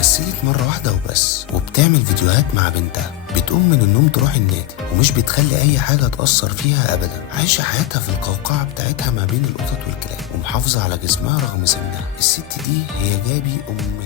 مثلت مرة واحدة وبس، وبتعمل فيديوهات مع بنتها. بتقوم من النوم تروح النادي ومش بتخلي اي حاجة تأثر فيها ابدا. عايشة حياتها في القوقعة بتاعتها ما بين القطط والكلاب، ومحافظة على جسمها رغم سنها. الست دي هي جابي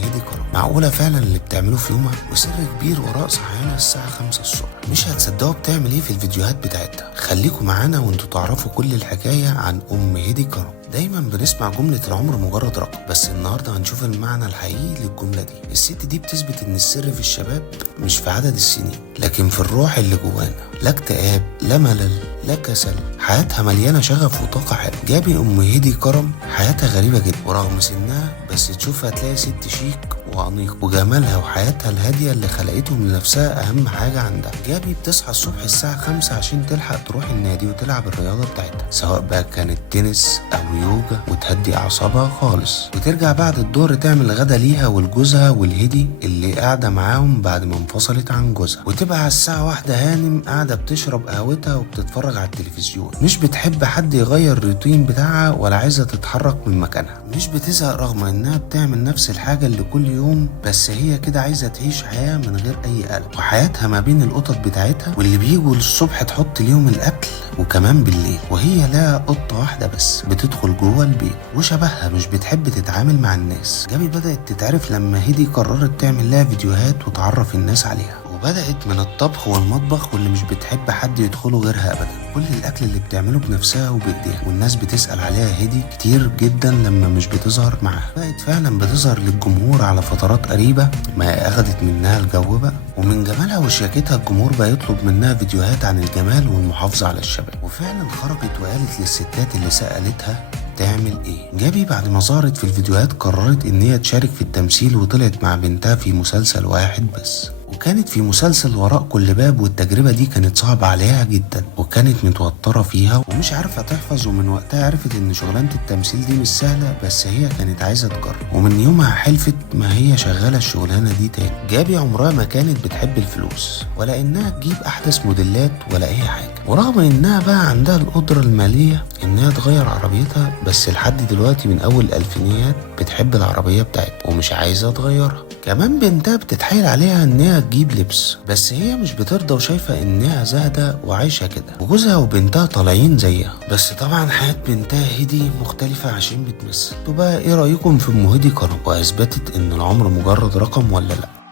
هدي كرم. معقولة فعلا اللي بتعمله في يومها؟ وسر كبير وراء صحيانها الساعة 5 الصبح. مش هتصدقوا بتعمل ايه في الفيديوهات بتاعتها. خليكم معانا وانتوا تعرفوا كل الحكاية عن هدي كرم. دايما بنسمع جملة العمر مجرد رقم، بس النهاردة هنشوف المعنى الحقيقي للجملة دي. الست دي بتثبت ان السر في الشباب مش في عدد السنين، لكن في الروح اللي جوانا. لا اكتئاب، لا ملل، لا كسل. حياتها مليانة شغف وطاقة حلوة. جابي هدي كرم حياتها غريبة جدا ورغم سنها، بس تشوفها تلاقي ست شيك وأنيق، وجمالها وحياتها الهادية اللي خلقتهم لنفسها أهم حاجة عندها. جابي بتصحى الصبح الساعة 5 عشان تلحق تروح النادي وتلعب الرياضة بتاعتها، سواء بقى كانت تنس أو يوجا، وتهدي أعصابها خالص. وترجع بعد الظهر تعمل غدا ليها ولجوزها والهدي اللي قاعدة معاهم بعد ما انفصلت عن جوزها. وتبقى على الساعة 1 هانم قاعدة بتشرب قهوتها وبتتفرج على التلفزيون. مش بتحب حد يغير الروتين بتاعها ولا عايزة تتحرك من مكانها. مش بتزهق رغم انها بتعمل نفس الحاجة اللي كل يوم، بس هي كده عايزة تعيش حياة من غير اي قلق. وحياتها ما بين القطط بتاعتها واللي بيجوا الصبح تحط ليهم الاكل، وكمان بالليل. وهي لا قطة واحدة بس بتدخل جوه البيت وشبهها مش بتحب تتعامل مع الناس. جابي بدأت تتعرف لما هدي قررت تعمل لها فيديوهات وتعرف الناس عليها. وبدأت من الطبخ والمطبخ واللي مش بتحب حد يدخله غيرها أبدا. كل الأكل اللي بتعمله بنفسها وبإيديها، والناس بتسأل عليها هدي كتير جدا لما مش بتظهر معاها. بقت فعلا بتظهر للجمهور على فترات قريبة، ما أخدت منها الجو بقى. ومن جمالها وشياكتها الجمهور بقى يطلب منها فيديوهات عن الجمال والمحافظة على الشباب. وفعلا خرجت وقالت للستات اللي سألتها تعمل ايه. جابي بعد ما ظهرت في الفيديوهات قررت ان هي تشارك في التمثيل، وطلعت مع بنتها في مسلسل واحد بس، وكانت في مسلسل وراء كل باب. والتجربة دي كانت صعبة عليها جدا، وكانت متوترة فيها ومش عارفة تحفظ. ومن وقتها عرفت ان شغلانة التمثيل دي مش سهلة، بس هي كانت عايزة تجرب. ومن يومها حلفت ما هي شغالة الشغلانة دي تاني. جابي عمرها ما كانت بتحب الفلوس ولا انها تجيب احدث موديلات ولا اي حاجة، ورغم انها بقى عندها القدرة المالية انها تغير عربيتها، بس لحد دلوقتي من اول الالفينيات بتحب العربية بتاعتها ومش عايزة تغيرها. كمان بنتها بتتحايل عليها انها تجيب لبس، بس هي مش بترضى وشايفة انها زاهدة وعايشة كده. وجوزها وبنتها طالعين زيها، بس طبعا حياة بنتها هدي مختلفة عشان بتمثل. انتوا بقى ايه رأيكم في هدي كرم؟ واثبتت ان العمر مجرد رقم ولا لا؟